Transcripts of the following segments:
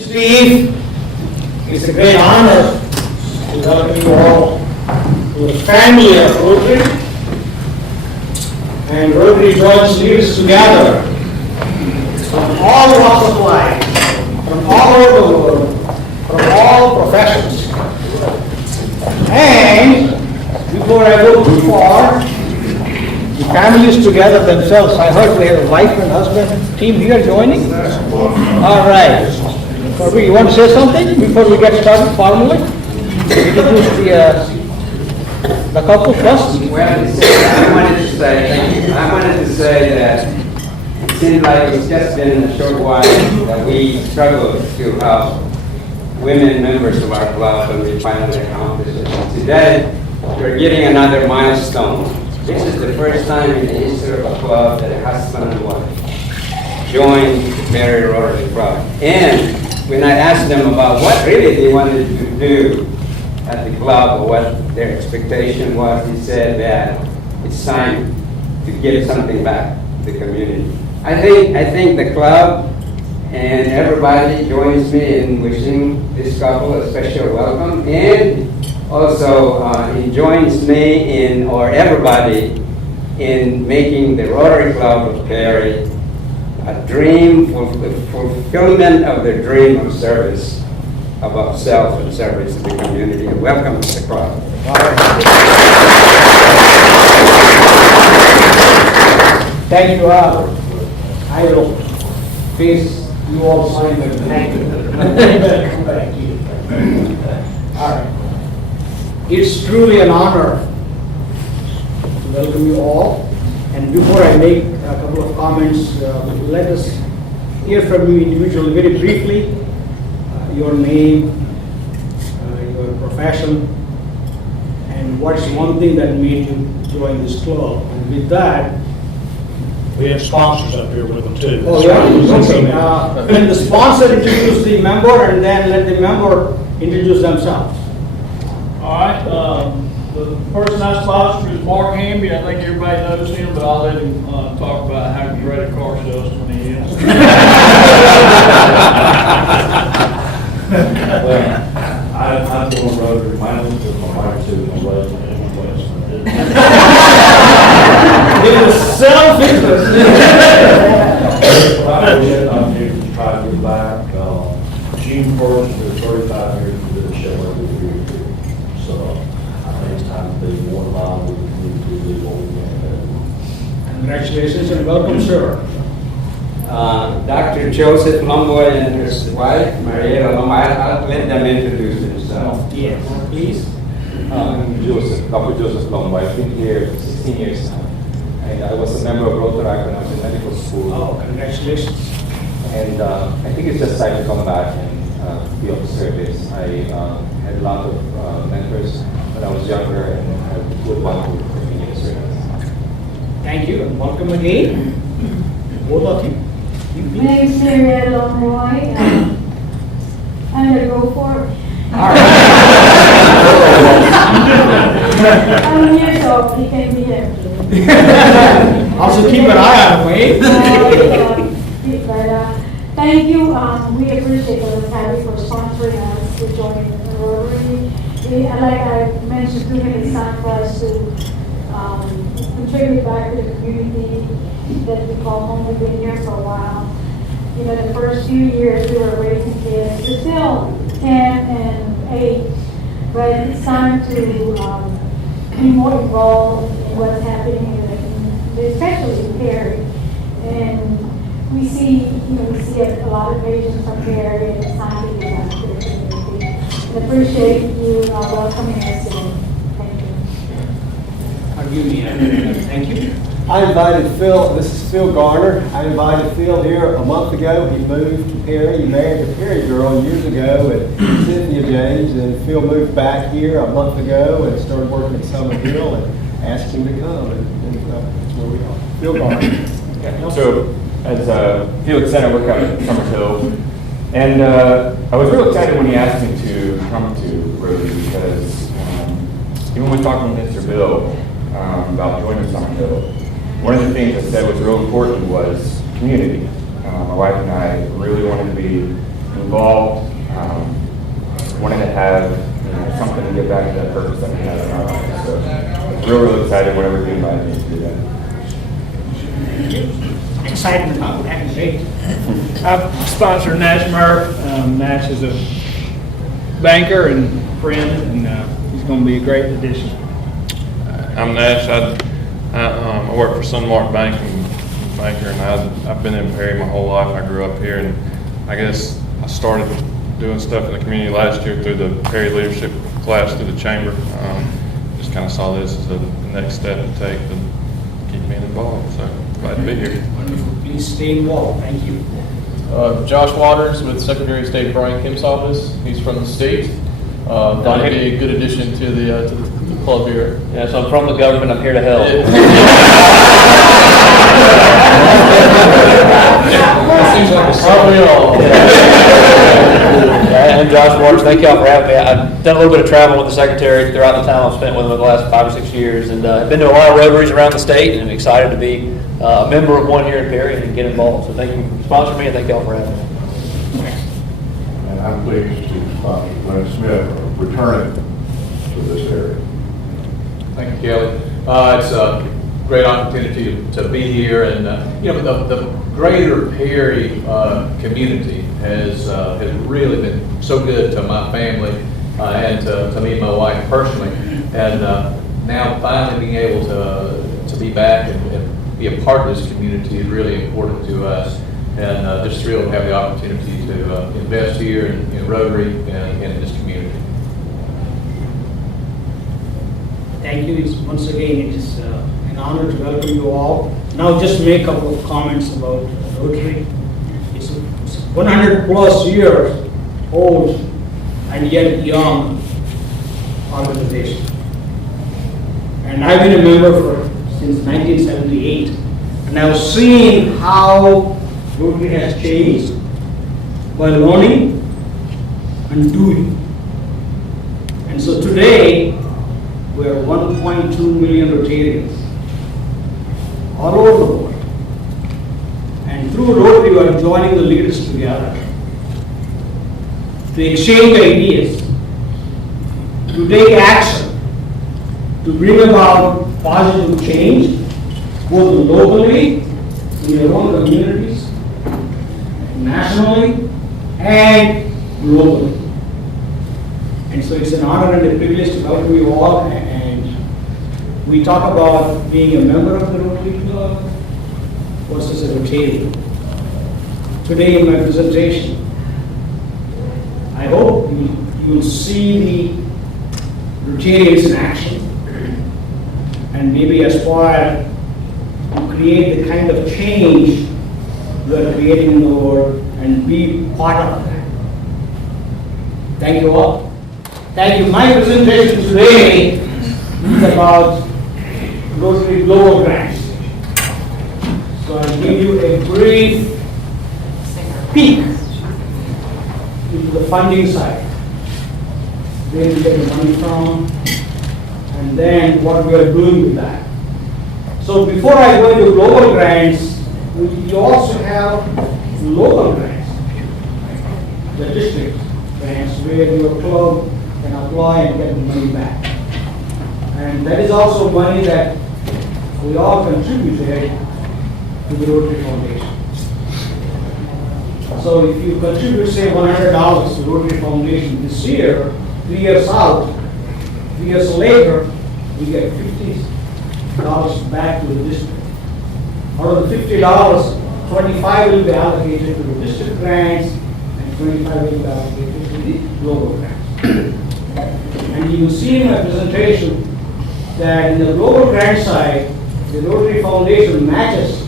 Steve, it's a great honor to welcome you all to the family of Rotary. And Rotary joins leaders together from all walks of life, from all over the world, from all professions. And before I go too far, the families together themselves. I heard we have a wife and husband team here joining. All right. Corby, you want to say something before we get started formally? Introduce the couple first. Well, I wanted to say that it seems like it's just been a short while that we struggled to help women members of our club, and we finally accomplished it. Today, we're getting another milestone. This is the first time in the history of a club that a husband and wife joined the Perry Rotary Club. And when I asked them about what really they wanted to do at the club or what their expectation was, they said that it's time to give something back to the community. I think the club and everybody joins me in wishing this couple a special welcome, and also it joins me in, or everybody, in making the Rotary Club of Perry a dream, fulfillment of the dream of service above self and service to the community. And welcome to the club. Thank you, I will please you all sign the thank you. Thank you. All right. It's truly an honor to welcome you all. And before I make a couple of comments, let us hear from you individually very briefly. Your name, your profession, and what's one thing that made you join this club. And with that, we have sponsors up here with them too. oh yeah, okay. Then the sponsor introduce the member, and then let the member introduce themselves. All right. The person I sponsored is Mark Hamby. I think everybody knows him, but I'll let him talk about how great a car salesman he is. Well, I'm doing Rotary. My name is my wife too. My wife is It is self-interest. I'm here to try to give back. June 1st, there's 35 years to do the show every year. So I think it's time to be more involved with the community, do what we can. Congratulations and welcome, sir. Dr. Joseph Lomboy and his wife, Mariela Lomboy, I'll let them introduce themselves. Yes, please. Dr. Joseph Lomboy. I've been here 16 years now. And I was a member of Rotary when I was in medical school. Oh, congratulations. And I think it's just time to come back and be of service. I had a lot of mentors when I was younger, and I would want to continue to service. Thank you and welcome again. Both of you. My name is Mariela Lomboy. I'm going to go for it. All right. I'm here, so he can be there. Also keep an eye on him, Wayne. Thank you. We appreciate the Rotary for sponsoring us to join the Rotary. Like I mentioned, it's time for us to contribute back to the community that we call home. We've been here for a while. You know, the first few years we were raising kids. We're still 10 and 8, but it's time to be more involved in what's happening in the community, especially in Perry. And we see a lot of patients from Perry, and it's time to give back to the community. And appreciate you welcoming us today. Thank you. I'll give you. Thank you. I invited Phil, this is Phil Garner. I invited Phil here a month ago. He moved to Perry. He married a Perry girl years ago at Cynthia James, and Phil moved back here a month ago and started working at Summit Hill and asked him to come, and that's where we are. Phil Garner. Yeah. So as a field center, I work out at Summit Hill, and I was real excited when he asked me to come to Rotary because even when talking with Mr. Bill about joining Summit Hill, one of the things I said was real important was community. My wife and I really wanted to be involved, wanting to have something to give back to that purpose that we have in our lives. So really excited whenever you invite me to do that. Excitement, that'd be great. I've sponsored Nash Murph. Nash is a banker and friend, and he's going to be a great addition. I'm Nash. I work for Sunmark Bank and banker, and I've been in Perry my whole life. I grew up here, and I guess I started doing stuff in the community last year through the Perry leadership class through the chamber. Just kind of saw this as the next step to take to keep me involved. So glad to be here. Wonderful. Please stay involved. Thank you. Josh Waters with Secretary of State Brian Kim's office. He's from the state. Thought he'd be a good addition to the club here. Yeah, so I'm from the government, I'm here to help. Seems like probably all. And Josh Waters, thank y'all for having me. I've done a little bit of travel with the Secretary throughout the time I've spent with him in the last 5 or 6 years, and I've been to a lot of Rotaries around the state, and I'm excited to be a member of one here in Perry and get involved. So thank you for sponsoring me, and thank y'all for having me. And I'm pleased to sponsor Glenn Smith returning to this area. Thank you, Kelly. It's a great opportunity to be here, and the greater Perry community has really been so good to my family and to me and my wife personally. And now finally being able to be back and be a part of this community is really important to us. And just thrilled to have the opportunity to invest here in Rotary and in this community. Thank you. Once again, it is an honor to welcome you all. Now, just make a couple of comments about Rotary. It's 100 plus years old and yet young organization. And I've been a member since 1978, and I've seen how Rotary has changed by learning and doing. And so today, we're 1.2 million Rotarians all over the world. And through Rotary, we are joining the leaders together to exchange ideas, to take action, to bring about positive change, both locally, in your own communities, nationally, and globally. And so it's an honor and a privilege to welcome you all, and we talk about being a member of the Rotary Club versus a Rotarian. Today in my presentation, I hope you will see the Rotarians in action and maybe aspire to create the kind of change we are creating in the world and be part of that. Thank you all. Thank you. My presentation today is about Rotary Global Grants. So I'll give you a brief peek into the funding side, where we get the money from, and then what we are doing with that. So before I go into global grants, we also have local grants, the district grants, where your club can apply and get the money back. And that is also money that we all contributed to the Rotary Foundation. So if you contribute, say, $100 to Rotary Foundation this year, 3 years out, 3 years later, we get $50 back to the district. Out of the $50, 25 will be allocated to the district grants, and 25 will be allocated to the global grants. And you will see in my presentation that in the global grant side, the Rotary Foundation matches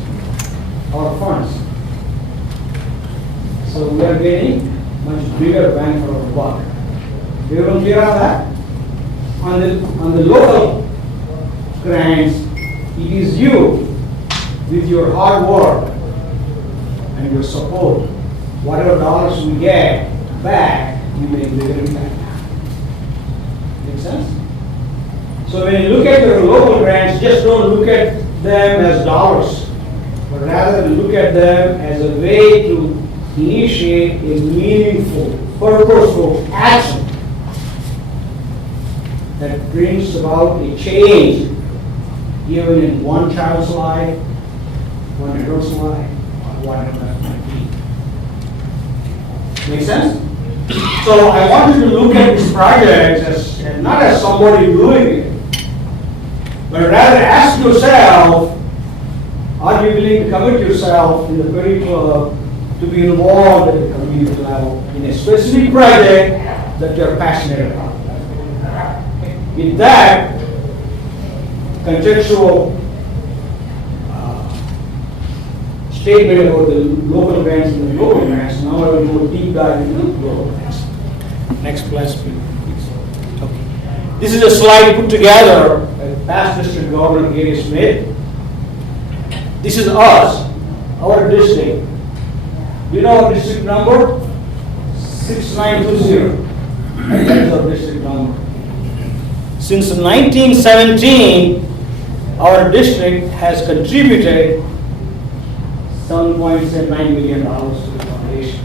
our funds. So we are getting much bigger bang for our buck. Do you clear on that? On the local grants, it is you with your hard work and your support. Whatever dollars we get back, we make bigger impact. Make sense? So when you look at your local grants, just don't look at them as dollars, but rather look at them as a way to initiate a meaningful, purposeful action that brings about a change, even in one child's life, one adult's life, or whatever that might be. Make sense? So I want you to look at this project as not as somebody doing it, but rather ask yourself, are you willing to commit yourself in the Rotary Club to be involved at the community level in a specific project that you're passionate about? With that contextual statement about the local events and the global events, now I will do a deep dive into the global events. Next slide, please. Okay. This is a slide put together by past District Governor Gary Smith. This is us, our district. You know our district number? 6920. That is our district number. Since 1917, our district has contributed $7.9 million to the foundation.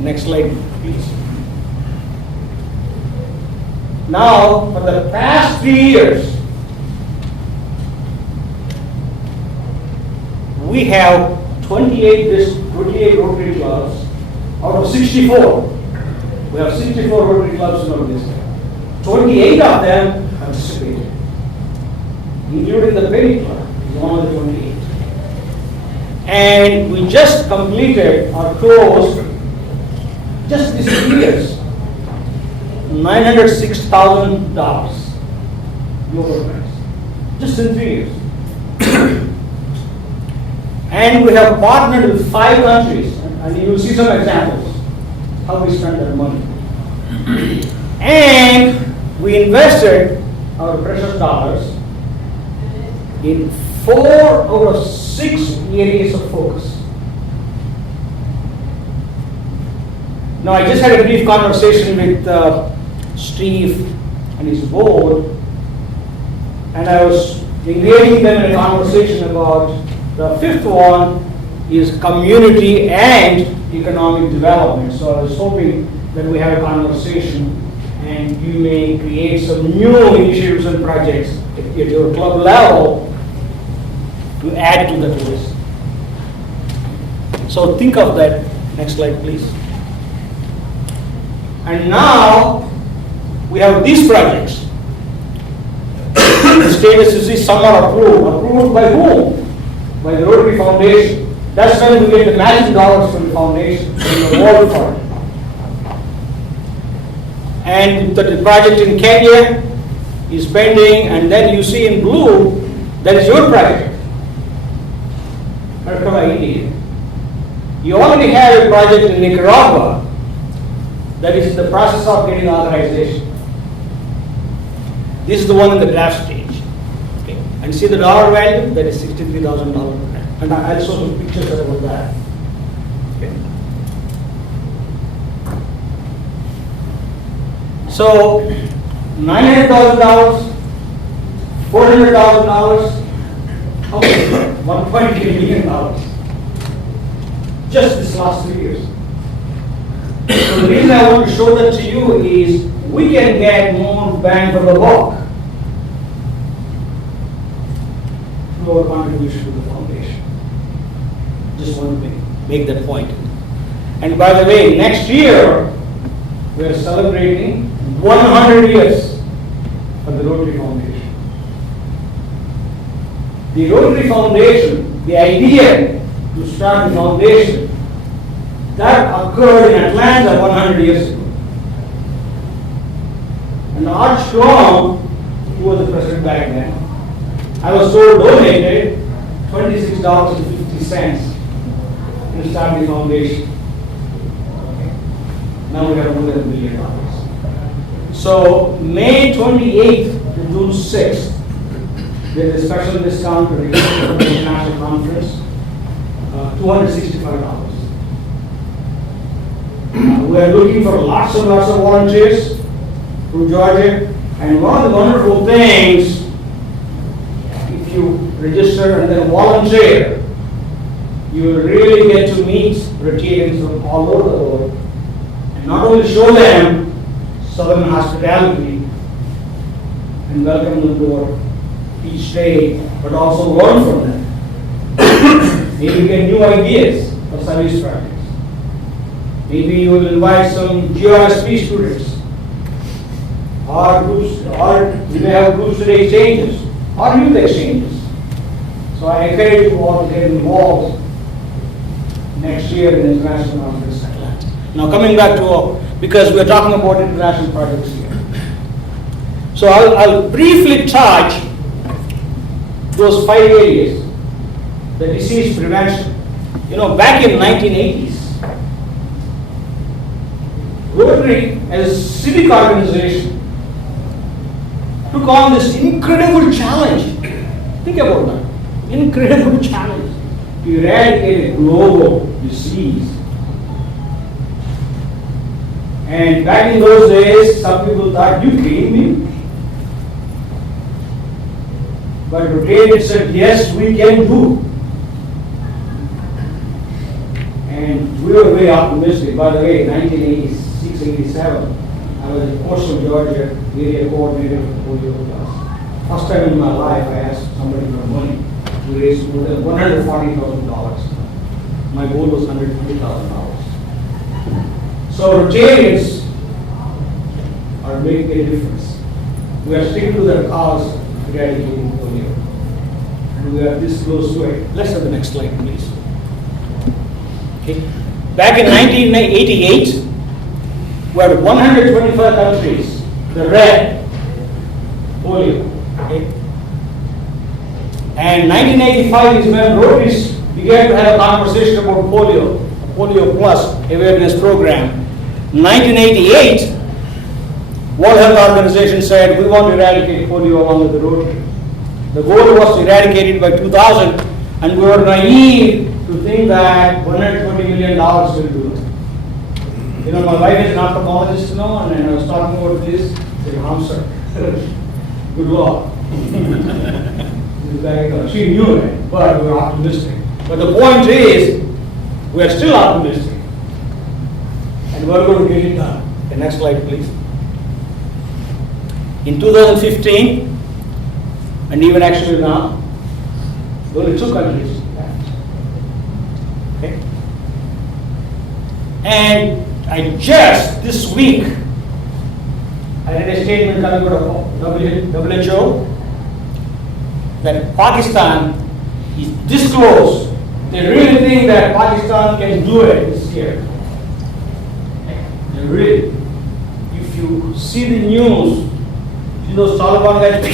Next slide, please. Now, for the past 3 years, we have 28 Rotary clubs out of 64. We have 64 Rotary clubs in our district. 28 of them participated, including the Penny Club, is one of the 28. And we just completed or closed, just this 3 years, $906,000 global grants, just in 3 years. And we have partnered with 5 countries, and you will see some examples how we spend that money. And we invested our precious dollars in 4 out of 6 areas of focus. Now, I just had a brief conversation with Steve and his board, and I was engaging them in a conversation about the 5th one is community and economic development. So I was hoping that we have a conversation and you may create some new initiatives and projects at your club level to add to that list. So think of that. Next slide, please. And now we have these projects. The status is this, some are approved. Approved by whom? By the Rotary Foundation. That's when we get the matching dollars from the foundation, from the World Fund. And the project in Kenya is pending, and then you see in blue, that is your project. India. You already have a project in Nicaragua that is in the process of getting authorization. This is the one in the draft stage. Okay. And see the dollar value, that is $63,000 per grant. And I'll show some pictures about that. Okay. So, $900,000, $400,000, $1.8 million. Just this last 3 years. So the reason I want to show that to you is we can get more bang for the buck through our contribution to the foundation. Just want to make that point. And by the way, next year we are celebrating 100 years of the Rotary Foundation. The Rotary Foundation, the idea to start the foundation, that occurred in Atlanta 100 years ago. And Arch Strong, who was the president back then, I was told donated $26.50 to start the foundation. Okay. Now we have more than $1 million. So May 28th to June 6th, there's a special discount for the international conference, $265. We are looking for lots of volunteers from Georgia, and one of the wonderful things, if you register and then volunteer, you will really get to meet Rotarians from all over the world, and not only show them Southern hospitality and welcome them to each day, but also learn from them. Maybe get new ideas for service projects. Maybe you will invite some GRSP students, or groups, or you may have group study exchanges, or youth exchanges. So I encourage you all to get involved next year in international conference. Now coming back to, because we are talking about international projects here. So I'll briefly touch those 5 areas. The disease prevention. You know, back in 1980s, Rotary as a civic organization took on this incredible challenge. Think about that. Incredible challenge to eradicate a global disease. And back in those days, some people thought, you kidding me? But Rotary said, yes, we can do. And we were very optimistic. By the way, in 1986, 87, I was in Coastal Georgia area coordinator for the polio class. First time in my life, I asked somebody for money. We raised more than $140,000. My goal was $120,000. So Rotarians are making a difference. We are sticking to their cause of eradicating polio. And we are this close to it. Let's have the next slide, please. Okay. Back in 1988, we had 125 countries that red polio. Okay. And 1985 is when Rotaries began to have a conversation about polio plus awareness program. 1988, World Health Organization said we want to eradicate polio along with the Rotary. The goal was to eradicate it by 2000, and we were naive to think that $120 million will do it. You know, my wife is an ophthalmologist now, and I was talking about this. I said, Hamsa, good luck. She knew it, but we were optimistic. But the point is, we are still optimistic. And we're going to get it done. The next slide, please. In 2015, and even actually now, only 2 countries. Okay? And I just this week, I read a statement coming out of WHO that Pakistan is this close. They really think that Pakistan can do it this year. They really. If you see the news, see those Taliban guys,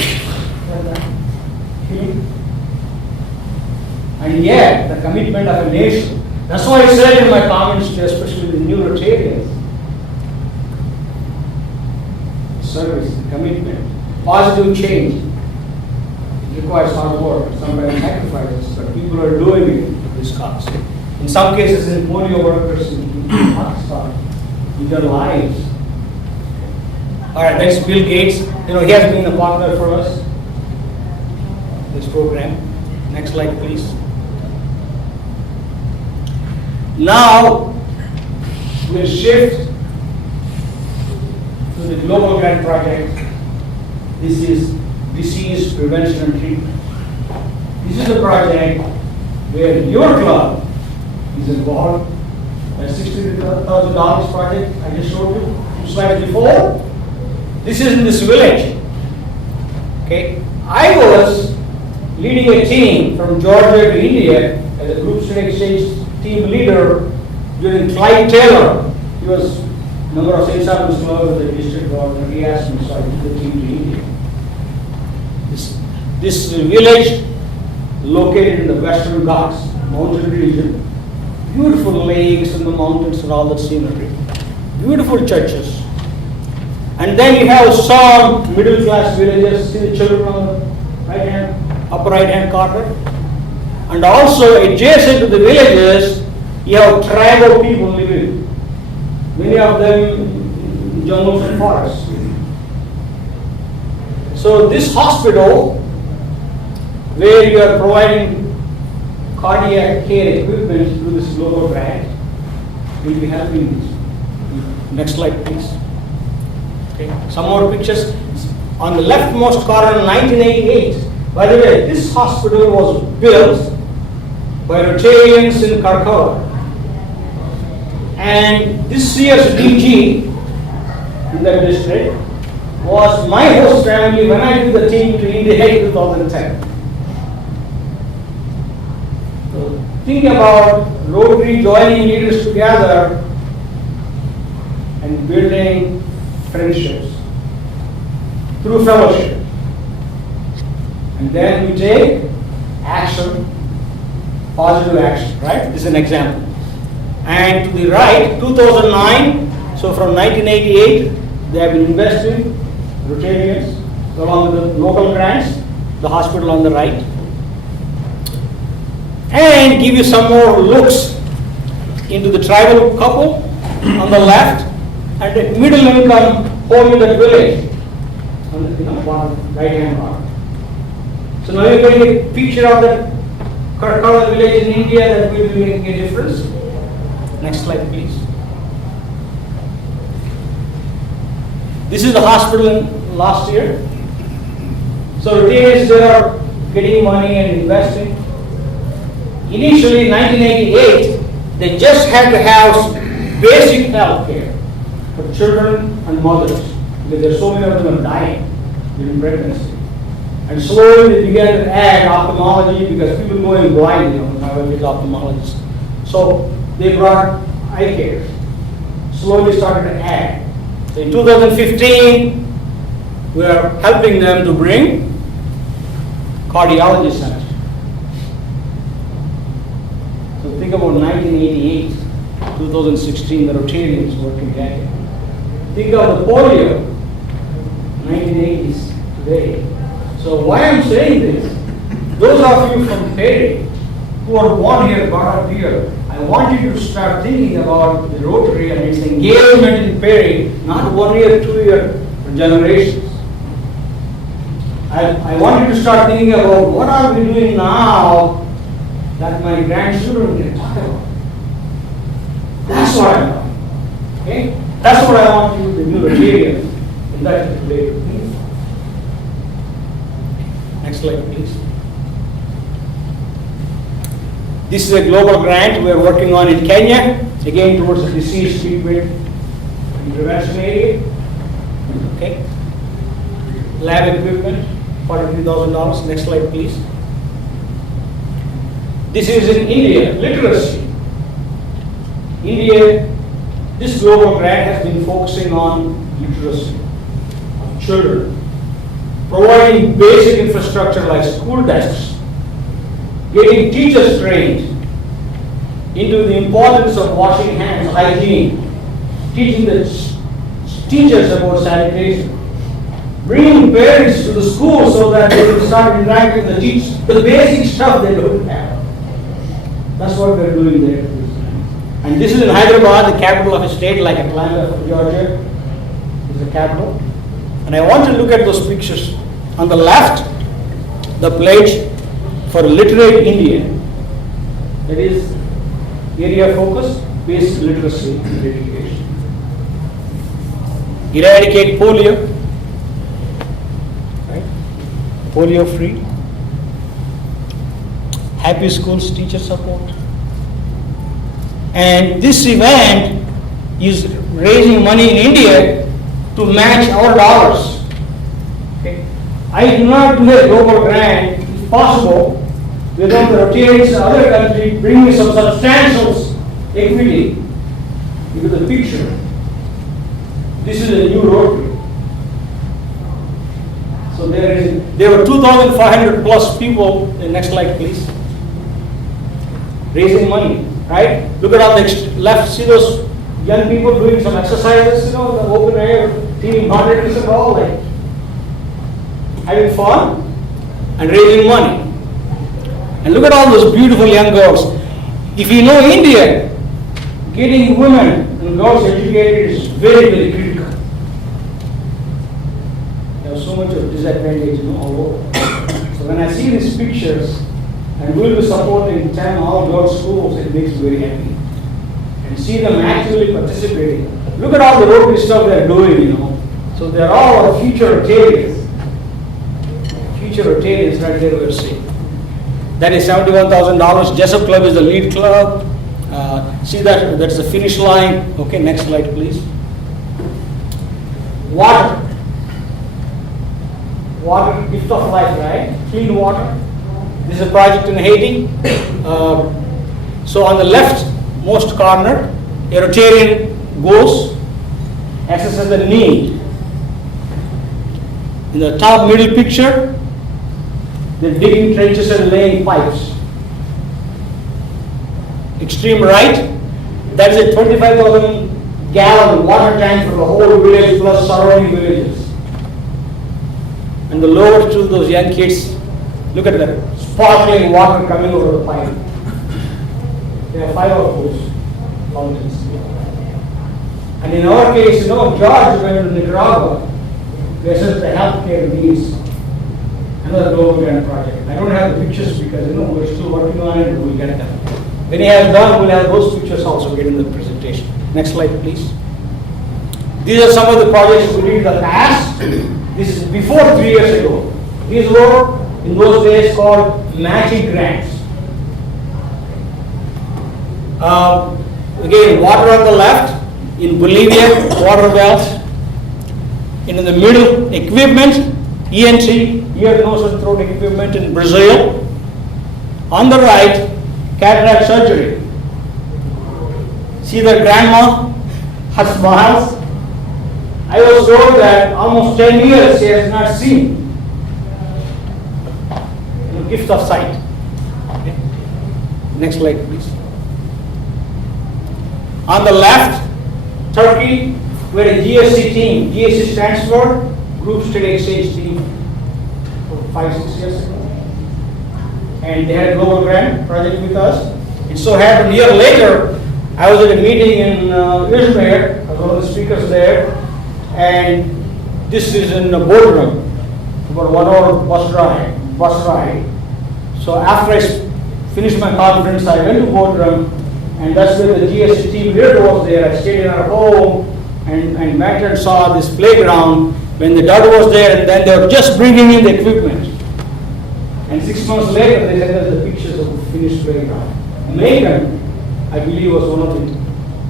and yet the commitment of a nation. That's why I said in my comments, especially the new Rotarians, service, commitment, positive change. It requires hard work, sometimes sacrifices, but people are doing it for this cause. In some cases, in polio workers in Pakistan, in their lives. All right, that's Bill Gates. You know, he has been a partner for us, this program. Next slide, please. Now, we'll shift to the Global Grant Project. This is disease prevention and treatment. This is a project where your club is involved. A $60,000 project I just showed you 2 slides before. This is in this village. Okay, I was leading a team from Georgia to India as a group study exchange team leader during Clyde Taylor. He was member of St. Stephen's Club with the district governor. He asked me, so I took the team to India. This village located in the Western Ghats mountain region. Beautiful lakes and the mountains and all the scenery. Beautiful churches. And then you have some middle class villages. See the children on the right hand, upper right hand corner. And also adjacent to the villages, you have tribal people living. Many of them in jungles and forests. So this hospital, where you are providing cardiac care equipment through this global grant. We'll be helping this. Next slide, please. Okay. Some more pictures. On the leftmost corner, 1988. By the way, this hospital was built by Rotarians in Krakow. And this year's DG in that district was my host family when I did the team to India in 2010. So think about Rotary joining leaders together and building friendships through fellowship. And then we take action, positive action, right? This is an example. And to the right, 2009, so from 1988, they have been investing, Rotarians, along with the local grants, the hospital on the right. And give you some more looks into the tribal couple on the left, and the middle income home in that village on the right hand corner. So now you're getting a picture of that Karkala village in India that will be making a difference. Next slide, please. This is the hospital last year. So Rotarians, they are getting money and investing. Initially, in 1988, they just had to have basic health care for children and mothers, because there are so many of them are dying during pregnancy. And slowly they began to add ophthalmology, because people going blind, with ophthalmologists. So they brought eye care. Slowly started to add. So in 2015, we are helping them to bring cardiology center. So think about 1988, 2016, the Rotarians working together. Think of the polio, 1980s today. So why I'm saying this, those of you from Perry who are born here, brought up here, I want you to start thinking about the Rotary and its engagement in Perry, not 1 year, 2 year, for generations. I want you to start thinking about what are we doing now that my grandchildren can talk about. That's what I want. Okay? That's what I want you, the new Rotarians, in that way. Next slide, please. This is a global grant we are working on in Kenya, again towards the disease treatment and prevention area. Okay. Lab equipment, $43,000. Next slide, please. This is in India, literacy. India, this global grant has been focusing on literacy of children, providing basic infrastructure like school desks, getting teachers trained into the importance of washing hands, hygiene, teaching the teachers about sanitation, bringing parents to the school so that they will start interacting with the teachers, the basic stuff they don't have. That's what we're doing there. And this is in Hyderabad, the capital of a state like Atlanta, Georgia, is the capital. And I want to look at those pictures. On the left, the pledge for literate India. That is area focus, basic literacy and education. Eradicate polio, right? Polio free. Happy schools, teacher support. And this event is raising money in India to match our dollars. Okay. I do not do a global grant, if possible, without the Rotarians in other countries bringing some substantial equity into the picture. This is a new Rotary. So there were 2,500 plus people. The next slide, please. Raising money, right? Look at on the left. See those young people doing some exercises, in the open air, team hundreds and all, like having fun and raising money. And look at all those beautiful young girls. If you know India, getting women and girls educated is very, very critical. There is so much of disadvantage all over. So when I see these pictures, and we will be supporting 10 all girls schools. It makes me very happy. And see them actually participating. Look at all the Rotary stuff they're doing, you know. So they're all our future Rotarians. Future Rotarians right there we're seeing. That is $71,000. Jessup Club is the lead club. See that's the finish line. Okay, next slide please. Water. Water, gift of life, right? Clean water. This is a project in Haiti. So on the left most corner, a Rotarian goes, accesses the need. In the top middle picture, they're digging trenches and laying pipes. Extreme right, that is a 25,000 gallon water tank for the whole village plus surrounding villages. And the lower two, those young kids, look at that sparkling water coming over the pipe. There are 5 of those fountains. And in our case, you know, George went to Nicaragua. They said the healthcare needs another global grant project. I don't have the pictures because, you know, we're still working on it, but we'll get them. When he has done, we'll have those pictures also get in the presentation. Next slide, please. These are some of the projects we did in the past. This is before 3 years ago. These were, in those days, called matching grants. Again, water on the left, in Bolivia, water wells. In the middle, equipment, ENT, ear, nose and throat equipment in Brazil. On the right, cataract surgery. See the grandma, her smiles. I was told that almost 10 years she has not seen. The gift of sight. Okay. Next slide, please. On the left, Turkey, we're a GSC team. GSC stands for Group Study Exchange Team. 5-6 years ago. And they had a global grant project with us. It so happened a year later, I was at a meeting in Izmir. I was one of the speakers there. And this is in the boardroom, about 1 hour bus ride. So after I finished my conference, I went to boardroom, and that's where the GSC team leader was there. I stayed in our home and met and saw this playground when the daughter was there, and then they were just bringing in the equipment. And 6 months later, they sent us the pictures of the finished playground. Macon, I believe, was one of the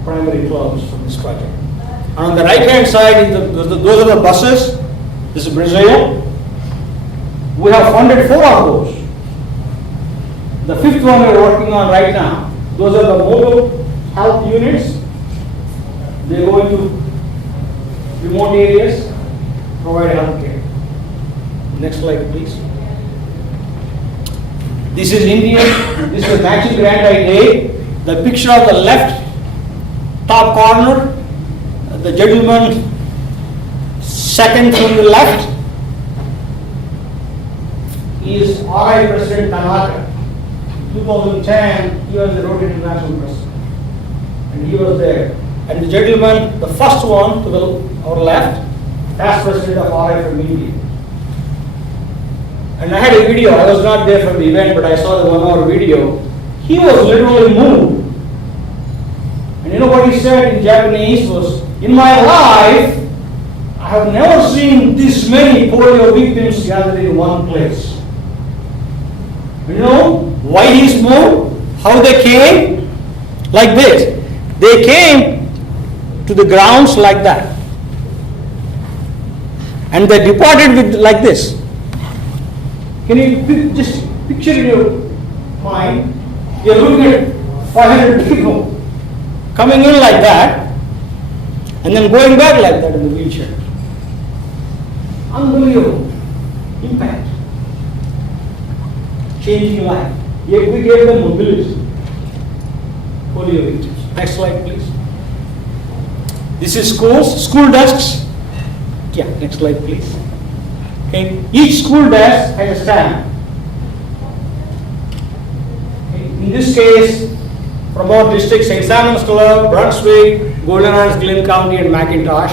primary clubs for this project. And on the right-hand side, those are the buses. This is Brazil. We have funded 4 of those. The 5th one we're working on right now. Those are the mobile health units. They go into remote areas, provide health care. Next slide, please. This is India. This is a matching grant I did. The picture of the left top corner, the gentleman second from the left is RI President Tanaka. 2010, he was the Rotary International President. And he was there. And the gentleman, the first one to our left, past President of RI from India. And I had a video. I was not there for the event, but I saw the 1 hour video. He was literally moved. And you know what he said in Japanese was, in my life, I have never seen this many polio victims gathered in one place. You know why he's moved? How they came? Like this. They came to the grounds like that. And they departed with like this. Can you just picture in your mind, you're looking at 500 people coming in like that, and then going back like that in the wheelchair. Unbelievable impact. Changing life. We gave them mobility. Polio victims. Next slide, please. This is schools, school desks. Yeah, next slide, please. Okay. Each school desk has a stand. Okay. In this case, from our districts, St. Simon's Club, Brunswick, Golden Isles, Glynn County, and McIntosh,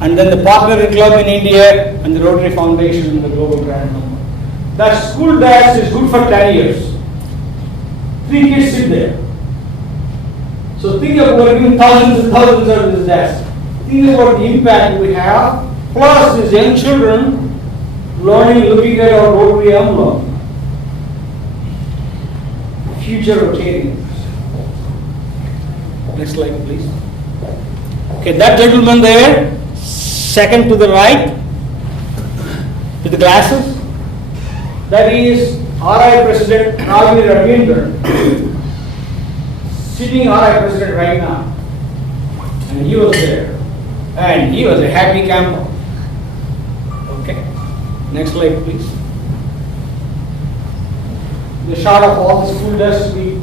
and then the partner club in India, and the Rotary Foundation and the Global Grant number. That school desk is good for 10 years. 3 kids sit there. So think about giving thousands and thousands of this desk. Think about the impact we have, plus these young children learning, looking at our Rotary emblem. Future Rotarians. Next slide, please. Okay, that gentleman there, second to the right, with the glasses, that is RI President Ravi Ravinder, sitting RI President right now. And he was there. And he was a happy camper. Okay. Next slide, please. The shot of all the school desks we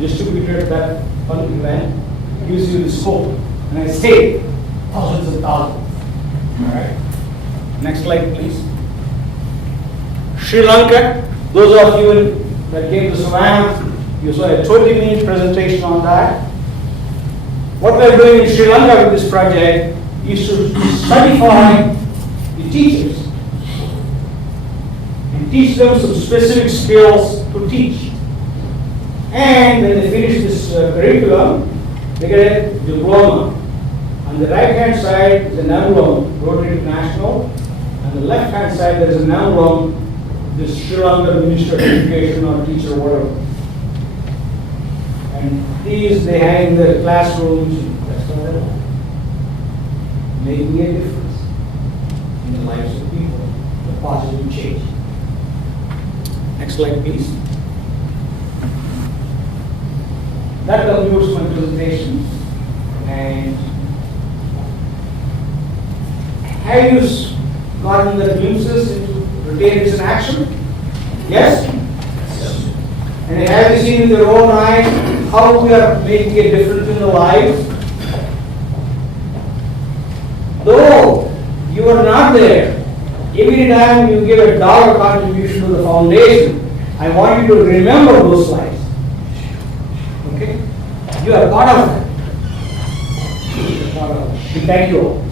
distributed at that fun event gives you the scope. And I say thousands and thousands. All right. Next slide, please. Sri Lanka. Those of you that came to Savannah, you saw a 20-minute presentation on that. What we are doing in Sri Lanka with this project is to certify the teachers and teach them some specific skills to teach. And when they finish this curriculum, they get a diploma. On the right-hand side is an emblem, Rotary International. On the left-hand side there is an emblem, the Sri Lanka Minister of Education or teacher, whatever. And these they hang in their classrooms. That's what they're making a difference in the lives of people, the positive change. Next slide, please. That concludes my presentation. And have you gotten the glimpses into Rotarians in action? Yes? And have you seen with your own eyes how we are making a difference in the lives? Though you are not there, every time you give a dollar contribution to the foundation, I want you to remember those lives. Okay? You are part of that. Thank you all.